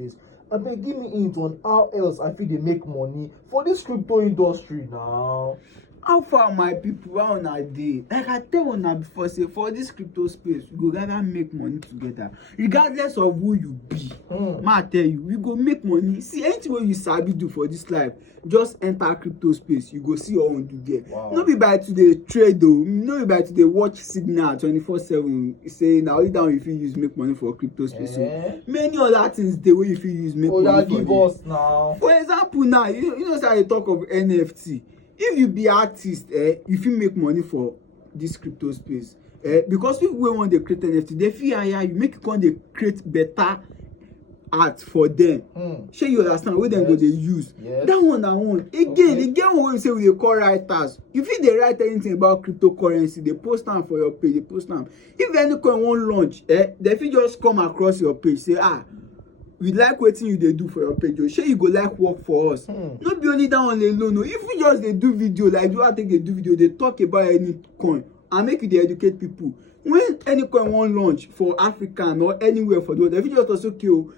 space. Abeg give me hint on how else I fit dey make money for this crypto industry now. How far my people, how una dey? Like I tell una before, say for this crypto space we go rather make money together regardless of who you be. Ma tell you, we go make money. See, anything wey you sabi do for this life, just enter crypto space, you go see your own do there. Wow. No be by today trade though, no be by today watch signal 24/7 say na only that one you fit use make money for crypto space. So many other things dey wey you fit use make money for give us now. For example now, you know say I dey talk of NFT. If you be artist, you fit make money for this crypto space. Because people wey wan dey create NFT, they fit hire you make you come dey create better art for them. Shey you understand wey dem go dey use? That one na one. Again, e get one wey say we dey call writers. You fit dey write anything about cryptocurrency, dey post am for your page, dey post am. If any coin wan launch, they fit just come across your page say, we like wetin you dey do for your page. Shey you go like work for us? No be only that one alone. No, if you just dey do video like you take dey do video, dey talk about any coin and make you dey educate people. When any coin wan launch for African or anywhere for the world, they fit just talk say, okay,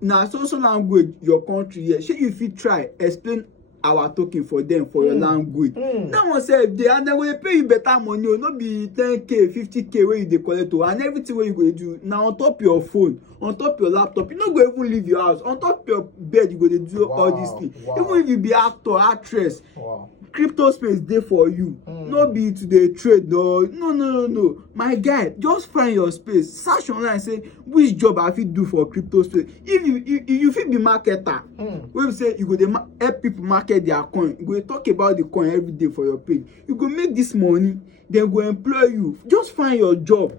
na so language your country here. Shey you fit try explain our token for them for your language. That one sef dey, and dem go dey pay you better money. No be 10k 50k wey you dey collect and everything wey you go dey do na on top your phone, on top your laptop. You no go even leave your house, on top your bed you go dey do all these things. Even if you be actor, actress, crypto space dey for you. No be to dey trade. No, my guy, just find your space, search online, say which job I fit do for crypto space. If you fit be marketer, wey be say you go dey help people market their coin, you go dey talk about the coin every day for your page, you go make this money. Dem go employ you. Just find your job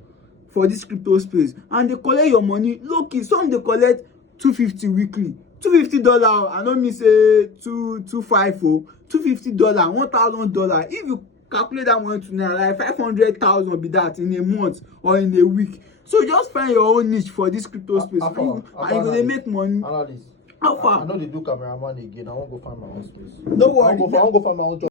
for this crypto space and dey collect your money low key. Some dey collect $250 weekly, $250. I no mean say 225 $250, $1,000. If you calculate that money to now, like 500,000 be that in a month or in a week. So just find your own niche for this crypto space and you go dey make money. How far? I know they do cameraman again. I won't go find my own space. No worry. I won't go find my own job.